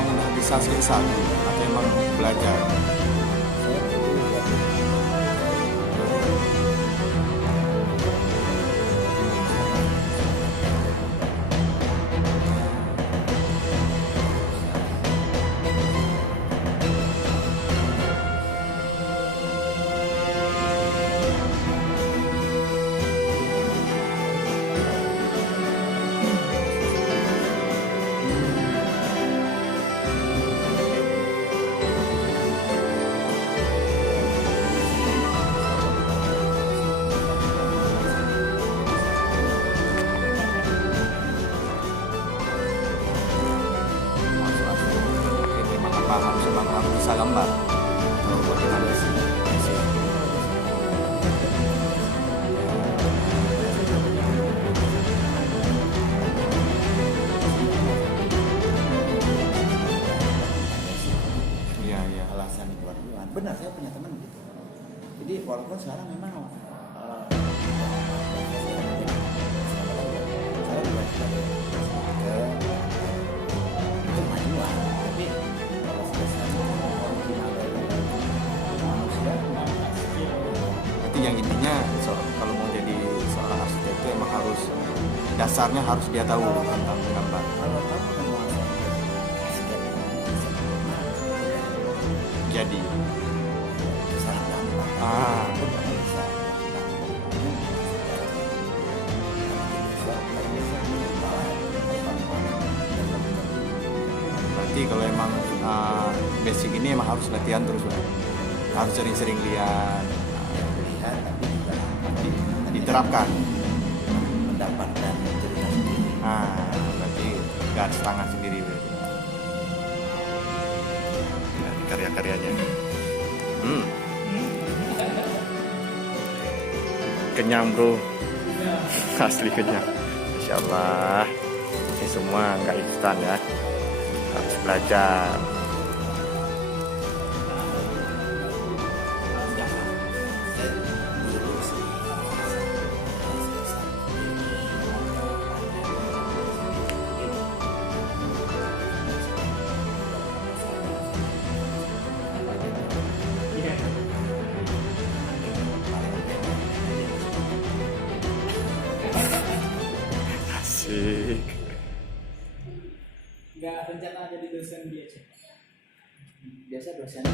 emang udah bisa selesai atau emang belajar? Saya dulu jadi Oke, emang apa harus bisa gambar? Atau bagaimana sih? Iya, iya. alasan buat duluan. Benar, saya punya teman gitu. Jadi walaupun sekarang memang saya juga itu majuan, tapi kalau sebesarnya original dari manusia Berarti yang intinya kalau mau jadi seorang arsitek itu emang harus dasarnya harus dia tahu tentang gambar. kalau kamu menguasai escape sempurna Jadi, sangat gampang. ah, Pun kamu bisa berarti kalau emang basic ini emang harus latihan terus lah. Harus sering-sering lihat, lihat tapi juga diterapkan. mendapatkan cerita sendiri. Berarti garis tangan sendiri berarti. Dari karya-karyanya. Kenyang bro, asli kenyang. Insya Allah, ini semua nggak instan ya, harus belajar. Asik. Nggak rencana jadi dosen dia cek. Biasa dosen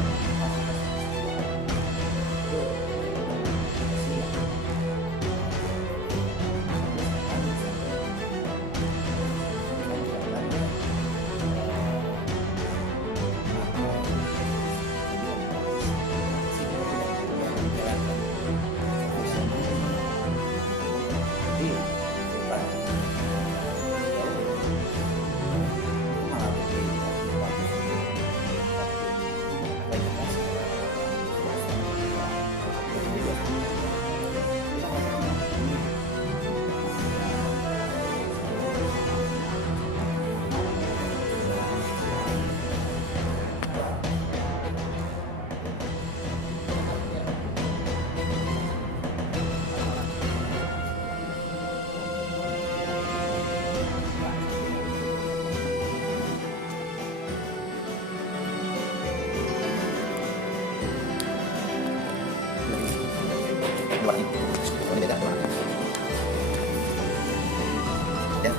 warnanya ini beda warnanya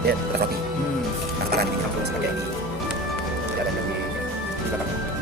dia terkopi transparan ini langsung seperti ini tidak ada yang di belakang.